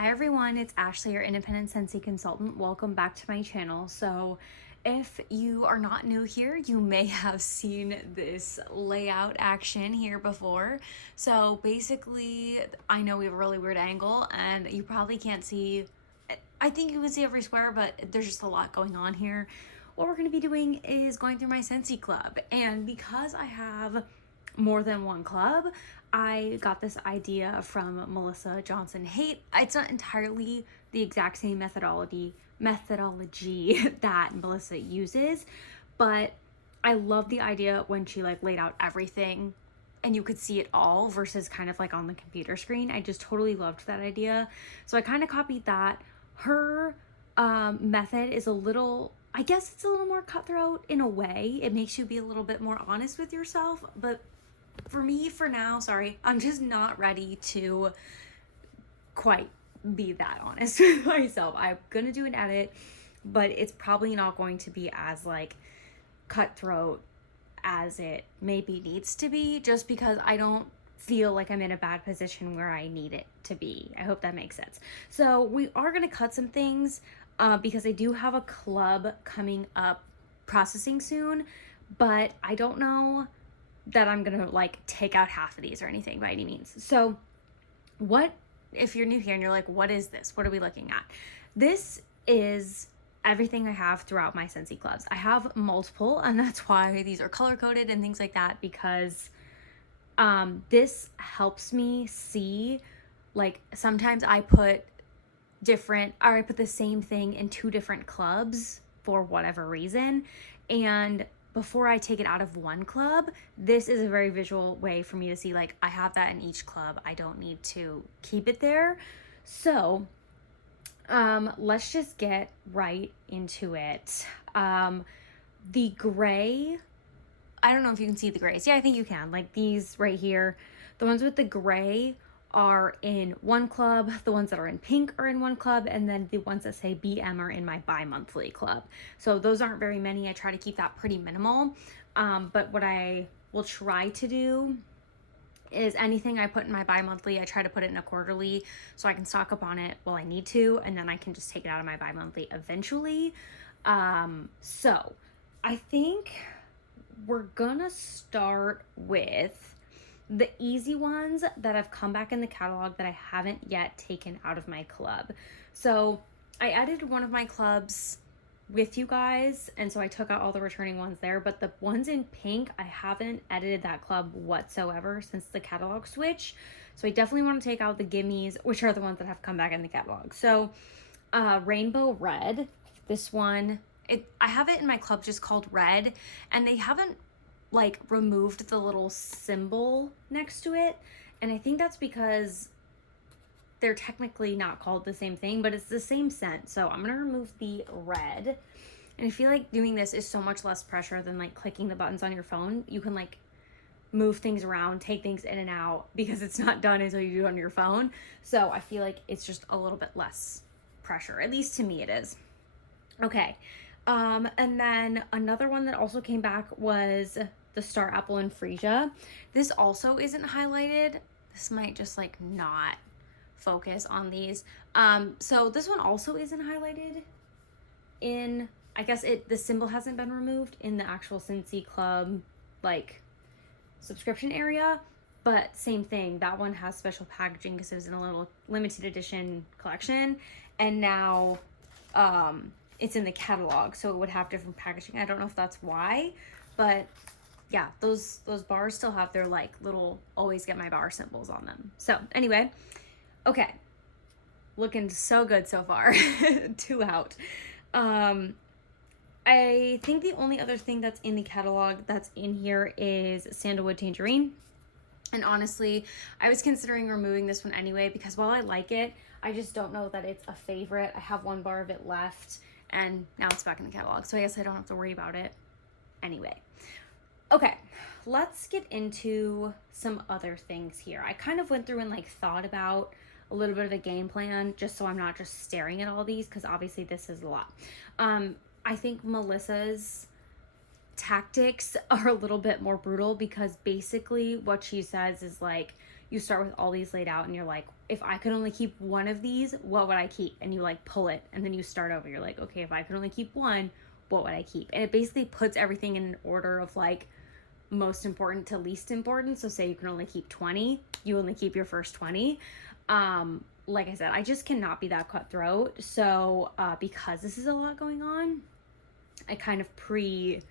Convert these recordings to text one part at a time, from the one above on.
Hi everyone, it's Ashley, your independent Scentsy consultant. Welcome back to my channel. So if you are not new here, you may have seen this layout action here before. So basically, I know we have a really weird angle and you probably can't see, I think you can see every square, but there's just a lot going on here. What we're going to be doing is going through my Scentsy club, and because I have more than one club, I got this idea from Melissa Johnson Haight. It's not entirely the exact same methodology that Melissa uses, but I love the idea when she laid out everything and you could see it all versus kind of like on the computer screen. I just totally loved that idea. So I kind of copied that. Her method is a little, I guess it's a little more cutthroat in a way. It makes you be a little bit more honest with yourself, but for me, for now, sorry, I'm just not ready to quite be that honest with myself. I'm gonna do an edit, but it's probably not going to be as cutthroat as it maybe needs to be, just because I don't feel like I'm in a bad position where I need it to be. I hope that makes sense. So we are gonna cut some things because I do have a club coming up processing soon, but I don't know that I'm gonna take out half of these or anything by any means. So if you're new here and you're like, what is this? What are we looking at? This is everything I have throughout my Scentsy clubs. I have multiple, and that's why these are color coded and things like that, because this helps me see, sometimes I put the same thing in two different clubs for whatever reason, and before I take it out of one club, this is a very visual way for me to see, I have that in each club. I don't need to keep it there. So let's just get right into it. The gray, I don't know if you can see the grays. Yeah, I think you can. These right here, the ones with the gray are in one club, the ones that are in pink are in one club, and then the ones that say BM are in my bi-monthly club. So those aren't very many. I try to keep that pretty minimal. But what I will try to do is anything I put in my bi-monthly, I try to put it in a quarterly so I can stock up on it while I need to, and then I can just take it out of my bi-monthly eventually. So I think we're gonna start with the easy ones that have come back in the catalog that I haven't yet taken out of my club. So I added one of my clubs with you guys, and so I took out all the returning ones there, but the ones in pink, I haven't edited that club whatsoever since the catalog switch. So I definitely want to take out the gimmies, which are the ones that have come back in the catalog. So Rainbow Red, this one, I have it in my club just called Red, and they haven't removed the little symbol next to it, and I think that's because they're technically not called the same thing, but it's the same scent. So I'm gonna remove the red, and I feel like doing this is so much less pressure than clicking the buttons on your phone. You can move things around, take things in and out, because it's not done until you do it on your phone. So I feel like it's just a little bit less pressure, at least to me it is. Okay. And then another one that also came back was the Star Apple and Freesia. This also isn't highlighted. This might just not focus on these. So this one also isn't highlighted in, I guess the symbol hasn't been removed in the actual Scentsy Club subscription area, but same thing. That one has special packaging because it was in a little limited edition collection, and now it's in the catalog, so it would have different packaging. I don't know if that's why, but yeah, those bars still have their little always get my bar symbols on them. So anyway, okay, looking so good so far. 2 out. I think the only other thing that's in the catalog that's in here is Sandalwood Tangerine. And honestly, I was considering removing this one anyway, because while I like it, I just don't know that it's a favorite. I have 1 bar of it left, and now it's back in the catalog, so I guess I don't have to worry about it anyway. Okay, let's get into some other things here. I kind of went through and thought about a little bit of a game plan, just so I'm not just staring at all these, because obviously this is a lot. I think Melissa's tactics are a little bit more brutal, because basically what she says is you start with all these laid out and you're like, if I could only keep one of these, what would I keep? And you like pull it and then you start over. You're like, okay, if I could only keep one, what would I keep? And it basically puts everything in an order of like most important to least important. So say you can only keep 20, you only keep your first 20. Like I said, I just cannot be that cutthroat. So because this is a lot going on, I kind of pre-looked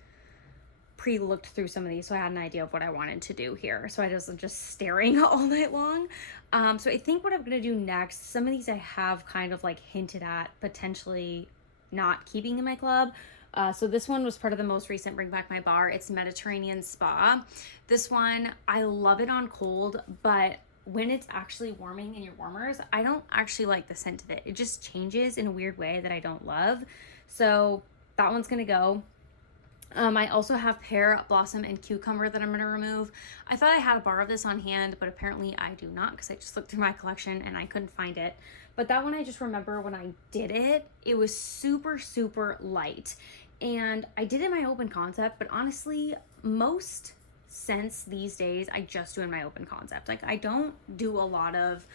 through some of these, so I had an idea of what I wanted to do here, so I wasn't just staring all night long. So I think what I'm gonna do next, some of these I have kind of like hinted at potentially not keeping in my club. So this one was part of the most recent Bring Back My Bar. It's Mediterranean Spa. This one, I love it on cold, but when it's actually warming in your warmers, I don't actually like the scent of it. It just changes in a weird way that I don't love. So that one's gonna go. I also have Pear, Blossom, and Cucumber that I'm going to remove. I thought I had a bar of this on hand, but apparently I do not, because I just looked through my collection and I couldn't find it. But that one, I just remember when I did it, it was super, super light. And I did it in my open concept, but honestly, most scents these days, I just do in my open concept. Like, I don't do a lot of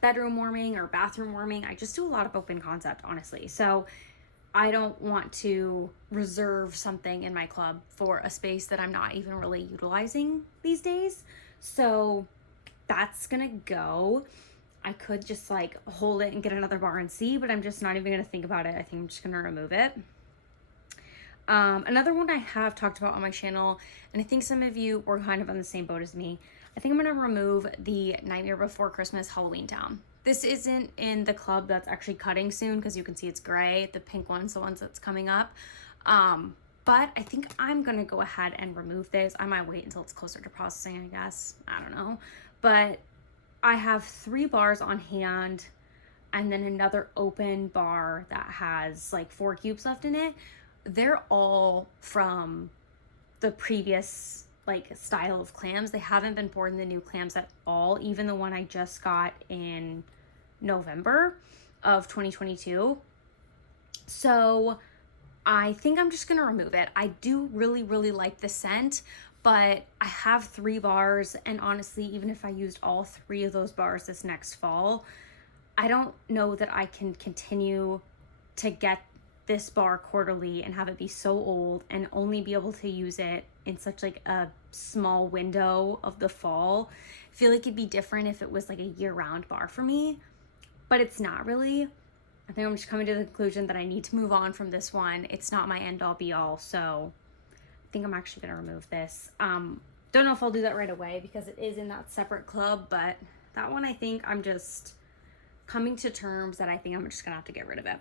bedroom warming or bathroom warming. I just do a lot of open concept, honestly. So I don't want to reserve something in my club for a space that I'm not even really utilizing these days. So that's gonna go. I could just like hold it and get another bar and see, but I'm just not even gonna think about it. I think I'm just gonna remove it. Another one I have talked about on my channel, and I think some of you were kind of on the same boat as me. I think I'm gonna remove the Nightmare Before Christmas Halloween Town. This isn't in the club that's actually cutting soon, because you can see it's gray. The pink one's the ones that's coming up. But I think I'm gonna go ahead and remove this. I might wait until it's closer to processing, I guess. I don't know. But I have 3 bars on hand and then another open bar that has like 4 cubes left in it. They're all from the previous like style of clams. They haven't been poured in the new clams at all, even the one I just got in November of 2022. So I think I'm just gonna remove it. I do really, really like the scent, but I have 3 bars, and honestly, even if I used all 3 of those bars this next fall, I don't know that I can continue to get this bar quarterly and have it be so old and only be able to use it in such like a small window of the fall. I feel like it'd be different if it was like a year-round bar for me, but it's not really. I think I'm just coming to the conclusion that I need to move on from this one. It's not my end all be all, so I think I'm actually gonna remove this. Don't know if I'll do that right away because it is in that separate club, but that one I think I'm just coming to terms that I think I'm just gonna have to get rid of it.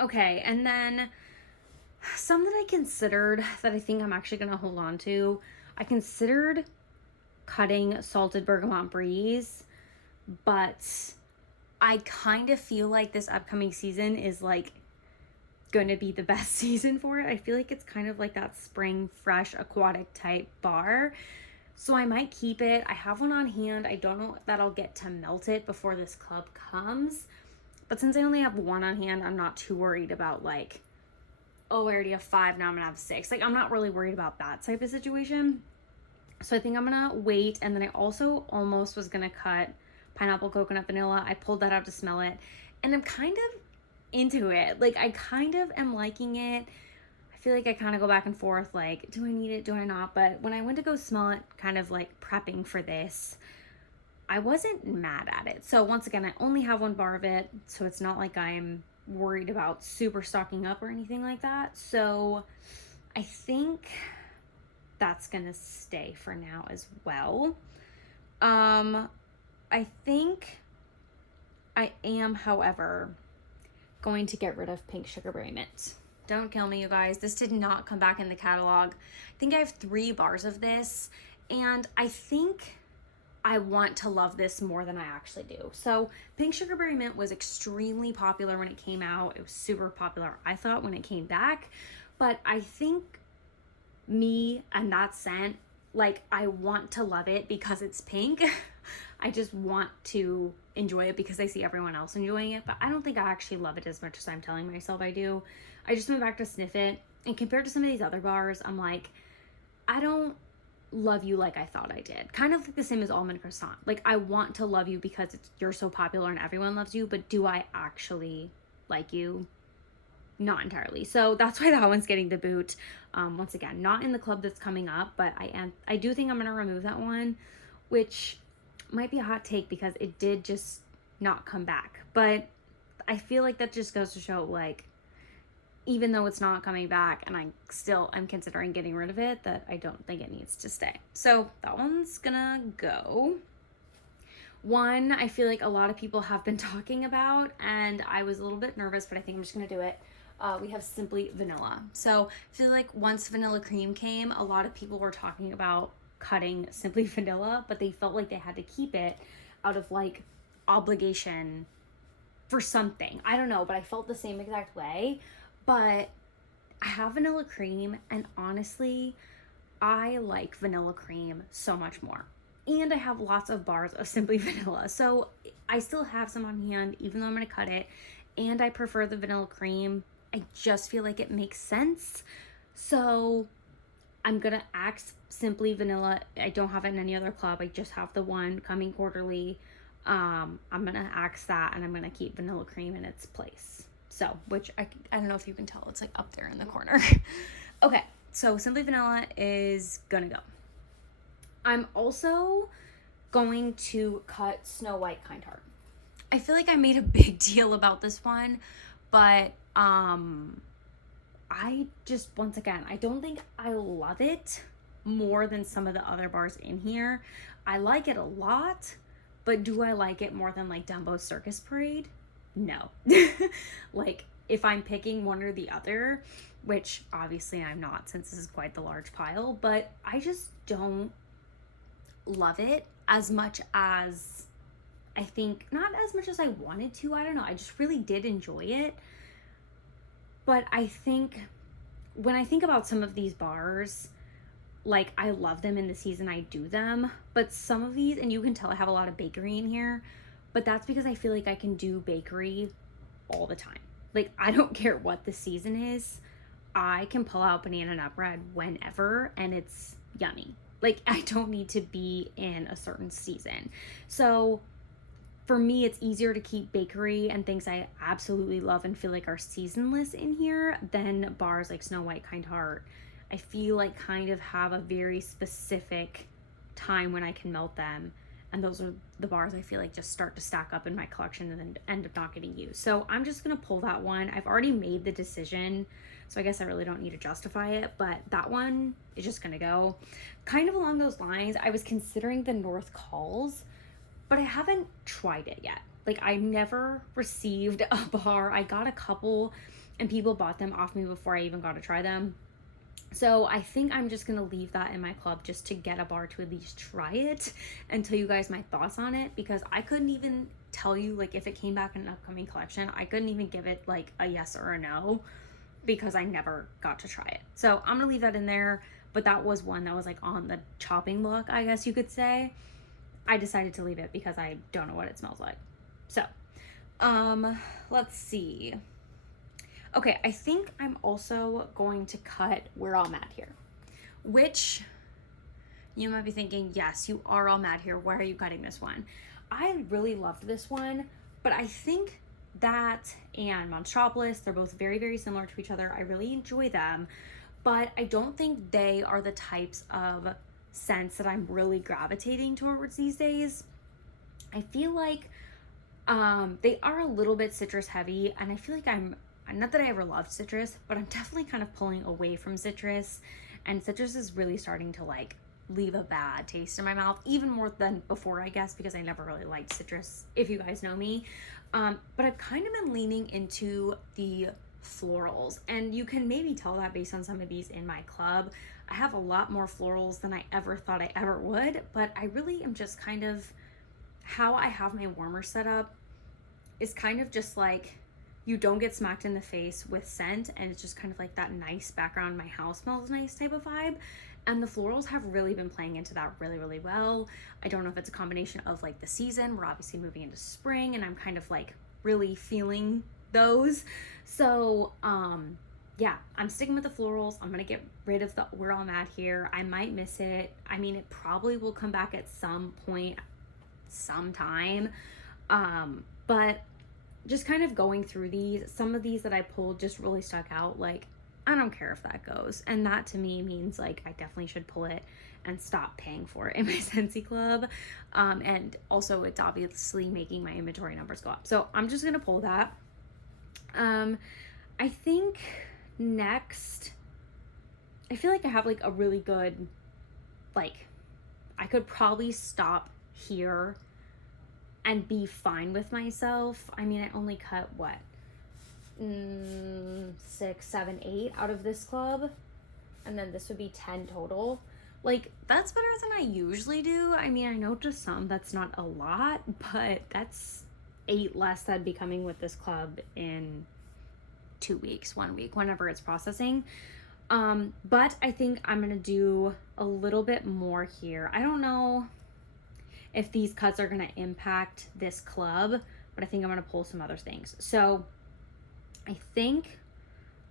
Okay, and then some that I considered that I think I'm actually gonna hold on to. I considered cutting Salted Bergamot Breeze, but I kind of feel like this upcoming season is like going to be the best season for it. I feel like it's kind of like that spring fresh aquatic type bar. So I might keep it. I have one on hand. I don't know that I'll get to melt it before this club comes. But since I only have one on hand, I'm not too worried about like, oh, I already have 5, now I'm gonna have 6. Like, I'm not really worried about that type of situation. So I think I'm gonna wait. And then I also almost was gonna cut Pineapple Coconut Vanilla. I pulled that out to smell it, and I'm kind of into it. Like, I kind of am liking it. I feel like I kind of go back and forth, like, do I need it, do I not? But when I went to go smell it, kind of like prepping for this, I wasn't mad at it. So once again, I only have 1 bar of it, so it's not like I'm worried about super stocking up or anything like that. So I think that's gonna stay for now as well. I think I am, however, going to get rid of Pink Sugarberry Mint. Don't kill me, you guys. This did not come back in the catalog. I think I have 3 bars of this, and I think I want to love this more than I actually do. So Pink Sugarberry Mint was extremely popular when it came out. It was super popular, I thought, when it came back. But I think me and that scent, like, I want to love it because it's pink. I just want to enjoy it because I see everyone else enjoying it, but I don't think I actually love it as much as I'm telling myself I do. I just went back to sniff it, and compared to some of these other bars, I'm like, I don't love you like I thought I did. Kind of like the same as almond croissant. Like, I want to love you because you're so popular and everyone loves you, but do I actually like you? Not entirely. So that's why that one's getting the boot. Once again, not in the club that's coming up, but I do think I'm gonna remove that one, which might be a hot take because it did just not come back. But I feel like that just goes to show, like, even though it's not coming back and I'm considering getting rid of it, that I don't think it needs to stay. So that one's gonna go. One I feel like a lot of people have been talking about, and I was a little bit nervous, but I think I'm just gonna do it. We have Simply Vanilla. So I feel like once Vanilla Cream came, a lot of people were talking about cutting Simply Vanilla, but they felt like they had to keep it out of like obligation for something. I don't know, but I felt the same exact way. But I have Vanilla Cream, and honestly, I like Vanilla Cream so much more. And I have lots of bars of Simply Vanilla. So I still have some on hand, even though I'm going to cut it. And I prefer the Vanilla Cream. I just feel like it makes sense. So I'm going to axe Simply Vanilla. I don't have it in any other club. I just have the one coming quarterly. I'm going to axe that, and I'm going to keep Vanilla Cream in its place. So, which I don't know if you can tell, it's like up there in the corner. Okay, so Simply Vanilla is gonna go. I'm also going to cut Snow White Kind Heart. I feel like I made a big deal about this one, but I just, once again, I don't think I love it more than some of the other bars in here. I like it a lot, but do I like it more than like Dumbo's Circus Parade? No. Like, if I'm picking one or the other, which obviously I'm not since this is quite the large pile, but I just don't love it as much as I think, not as much as I wanted to. I don't know. I just really did enjoy it. But I think when I think about some of these bars, like, I love them in the season I do them, but some of these, and you can tell I have a lot of bakery in here, but that's because I feel like I can do bakery all the time. Like, I don't care what the season is. I can pull out banana nut bread whenever, and it's yummy. Like, I don't need to be in a certain season. So for me, it's easier to keep bakery and things I absolutely love and feel like are seasonless in here than bars like Snow White Kind Heart. I feel like kind of have a very specific time when I can melt them. And those are the bars I feel like just start to stack up in my collection and then end up not getting used. So I'm just going to pull that one. I've already made the decision, so I guess I really don't need to justify it. But that one is just going to go. Kind of along those lines, I was considering the North Calls, but I haven't tried it yet. Like, I never received a bar. I got a couple, and people bought them off me before I even got to try them. So I think I'm just going to leave that in my club just to get a bar to at least try it and tell you guys my thoughts on it, because I couldn't even tell you, like, if it came back in an upcoming collection, I couldn't even give it like a yes or a no because I never got to try it. So I'm going to leave that in there, but that was one that was like on the chopping block, I guess you could say. I decided to leave it because I don't know what it smells like. So, let's see. Okay, I think I'm also going to cut We're All Mad Here, which you might be thinking, yes, you are all mad here. Why are you cutting this one? I really loved this one, but I think that and Monstropolis, they're both very, very similar to each other. I really enjoy them, but I don't think they are the types of scents that I'm really gravitating towards these days. I feel like they are a little bit citrus heavy, and I feel like not that I ever loved citrus, but I'm definitely kind of pulling away from citrus, and citrus is really starting to like leave a bad taste in my mouth, even more than before, I guess, because I never really liked citrus, if you guys know me. But I've kind of been leaning into the florals, and you can maybe tell that based on some of these in my club. I have a lot more florals than I ever thought I ever would, but I really am just kind of, how I have my warmer set up is kind of just like, you don't get smacked in the face with scent, and it's just kind of like that nice background, my house smells nice type of vibe. And the florals have really been playing into that really, really well. I don't know if it's a combination of like the season, we're obviously moving into spring, and I'm kind of like really feeling those. So yeah, I'm sticking with the florals. I'm gonna get rid of the where I'm at here. I might miss it. I mean, it probably will come back at some point, sometime. But just kind of going through these, some of these that I pulled just really stuck out. Like, I don't care if that goes. And that to me means like I definitely should pull it and stop paying for it in my Scentsy club. And also it's obviously making my inventory numbers go up. So I'm just gonna pull that. I think next, I feel like I have like a really good, like, I could probably stop here and be fine with myself. I mean, I only cut what, 6, 7, 8 out of this club, and then this would be 10 total. Like, that's better than I usually do. I mean, I know to some that's not a lot, but that's 8 less that'd be coming with this club in 2 weeks, 1 week, whenever it's processing. But I think I'm gonna do a little bit more here. I don't know if these cuts are gonna impact this club, but I think I'm gonna pull some other things. So I think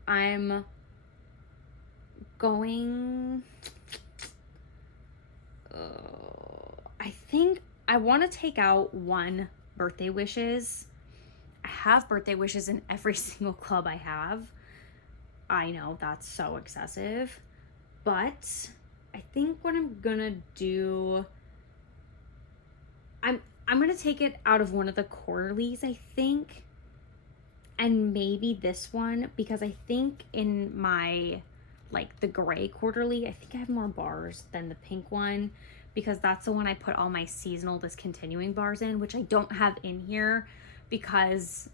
I'm going, I think I want to take out 1 birthday wishes. I have birthday wishes in every single club I have. I know that's so excessive, but I think what I'm gonna do, I'm gonna take it out of one of the quarterlies, I think, and maybe this one, because I think in my, like, the gray quarterly, I think I have more bars than the pink one, because that's the one I put all my seasonal discontinuing bars in, which I don't have in here because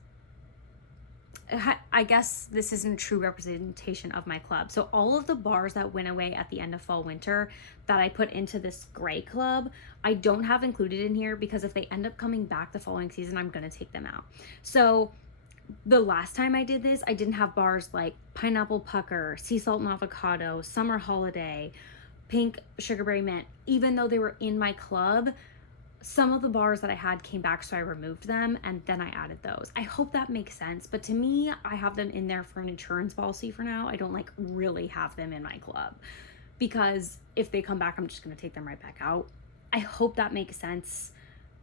I guess this isn't a true representation of my club. So all of the bars that went away at the end of fall winter that I put into this gray club, I don't have included in here, because if they end up coming back the following season, I'm gonna take them out. So the last time I did this, I didn't have bars like pineapple pucker, sea salt and avocado, summer holiday, pink sugarberry mint. Even though they were in my club, some of the bars that I had came back, so I removed them and then I added those. I hope that makes sense, but to me, I have them in there for an insurance policy for now. I don't like really have them in my club, because if they come back, I'm just gonna take them right back out. I hope that makes sense,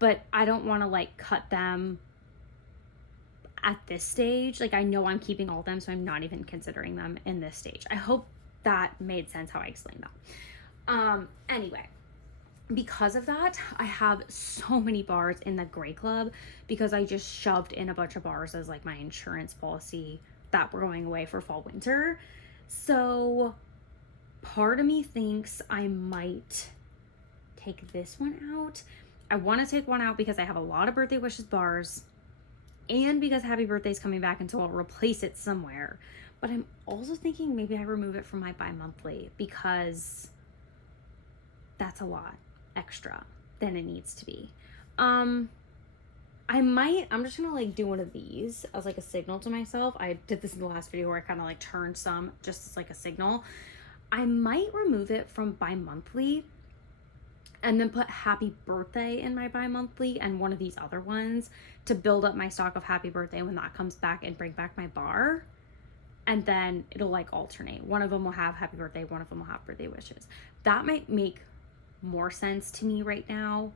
but I don't want to like cut them at this stage. Like, I know I'm keeping all of them, so I'm not even considering them in this stage. I hope that made sense how I explained that. Anyway, because of that, I have so many bars in the gray club, because I just shoved in a bunch of bars as like my insurance policy that were going away for fall winter. So part of me thinks I might take this one out. I want to take one out because I have a lot of birthday wishes bars, and because happy birthday's coming back, and so I'll replace it somewhere. But I'm also thinking maybe I remove it from my bi-monthly, because that's a lot extra than it needs to be. I'm just gonna like do one of these as like a signal to myself. I did this in the last video where I kind of like turned some just as like a signal. I might remove it from bi-monthly and then put happy birthday in my bi-monthly and one of these other ones to build up my stock of happy birthday when that comes back, and bring back my bar. And then it'll like alternate. One of them will have happy birthday, one of them will have birthday wishes. That might make more sense to me right now,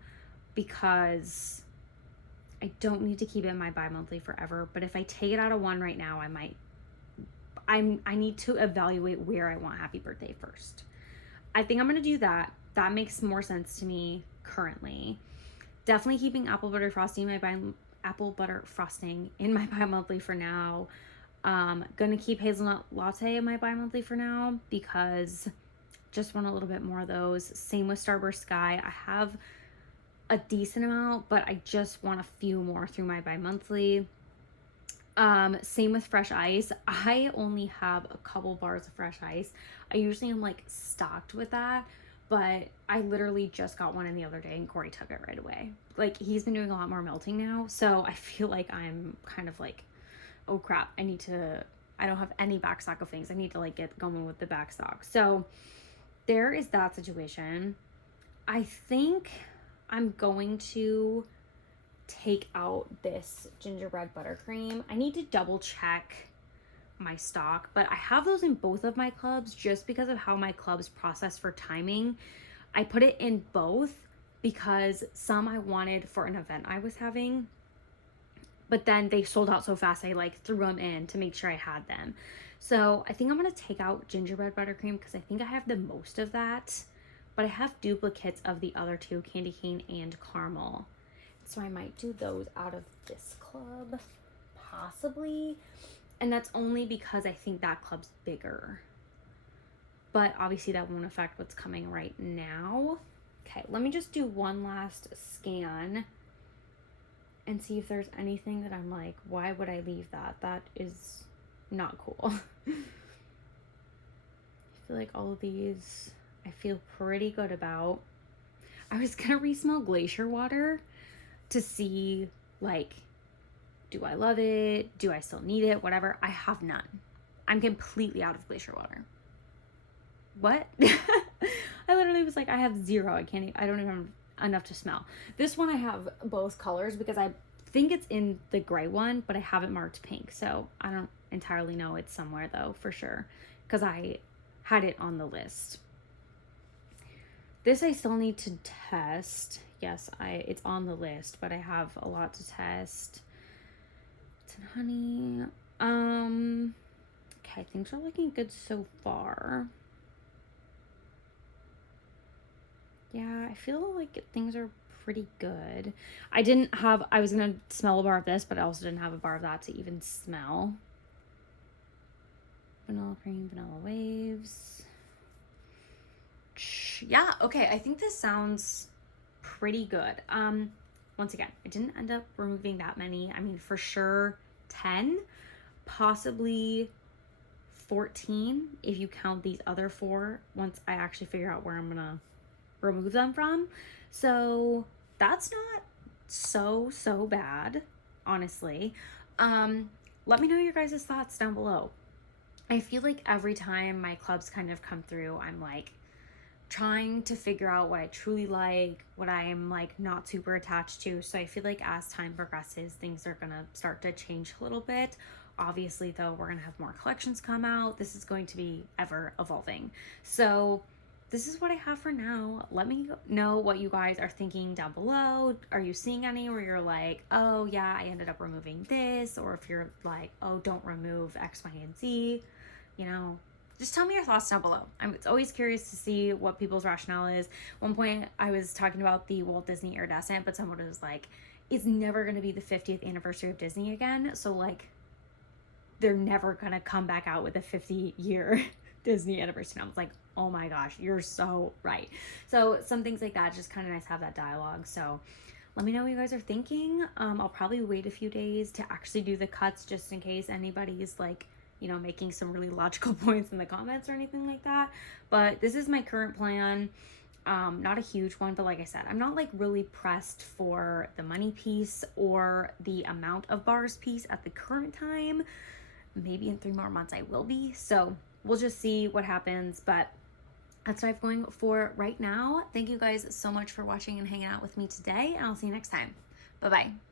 because I don't need to keep it in my bi-monthly forever. But if I take it out of one right now, I need to evaluate where I want happy birthday first. I think I'm gonna do that. That makes more sense to me currently. Definitely keeping apple butter frosting in my bi-monthly for now. Gonna keep hazelnut latte in my bi-monthly for now, because just want a little bit more of those. Same with Starburst Sky. I have a decent amount, but I just want a few more through my bi-monthly. Same with fresh ice. I only have a couple bars of fresh ice. I usually am like stocked with that, but I literally just got one in the other day and Corey took it right away. Like, he's been doing a lot more melting now, so I feel like I'm kind of like, oh crap, I don't have any back stock of things. I need to like get going with the back stock. So there is that situation. I think I'm going to take out this gingerbread buttercream. I need to double check my stock, but I have those in both of my clubs just because of how my clubs process for timing. I put it in both because some I wanted for an event I was having, but then they sold out so fast I like threw them in to make sure I had them. So I think I'm gonna take out gingerbread buttercream because I think I have the most of that, but I have duplicates of the other two, candy cane and caramel. So I might do those out of this club, possibly. And that's only because I think that club's bigger. But obviously that won't affect what's coming right now. Okay, let me just do one last scan and see if there's anything that I'm like, why would I leave that? That is not cool. I feel like all of these I feel pretty good about. I was gonna re-smell glacier water to see, like, do I love it? Do I still need it? Whatever. I have none. I'm completely out of glacier water. What? I literally was like, I have zero. I don't even have enough to smell. This one I have both colors because I think it's in the gray one, but I haven't marked pink. So I don't entirely know. It's somewhere though, for sure, because I had it on the list. This I still need to test. Yes, it's on the list, but I have a lot to test. It's in honey. Okay, things are looking good so far. Yeah, I feel like things are pretty good. I was gonna smell a bar of this, but I also didn't have a bar of that to even smell. Vanilla cream, vanilla waves. Yeah, okay, I think this sounds pretty good. Once again, I didn't end up removing that many. I mean, for sure 10, possibly 14 if you count these other 4 once I actually figure out where I'm gonna remove them from. So that's not so bad, honestly. Let me know your guys' thoughts down below. I feel like every time my clubs kind of come through, I'm like trying to figure out what I truly like, what I am like not super attached to. So I feel like as time progresses, things are gonna start to change a little bit. Obviously though, we're gonna have more collections come out. This is going to be ever evolving. So this is what I have for now. Let me know what you guys are thinking down below. Are you seeing any where you're like, oh yeah, I ended up removing this? Or if you're like, oh, don't remove X, Y, and Z, you know, just tell me your thoughts down below. I'm always curious to see what people's rationale is. One point I was talking about the Walt Disney Iridescent, but someone was like, it's never going to be the 50th anniversary of Disney again. So like, they're never going to come back out with a 50-year Disney anniversary. And I was like, oh my gosh, you're so right. So some things like that, just kind of nice to have that dialogue. So let me know what you guys are thinking. I'll probably wait a few days to actually do the cuts just in case anybody's like, you know, making some really logical points in the comments or anything like that. But this is my current plan. Not a huge one, but like I said, I'm not like really pressed for the money piece or the amount of bars piece at the current time. Maybe in 3 more months I will be. So we'll just see what happens, but that's what I'm going for right now. Thank you guys so much for watching and hanging out with me today, and I'll see you next time. Bye-bye.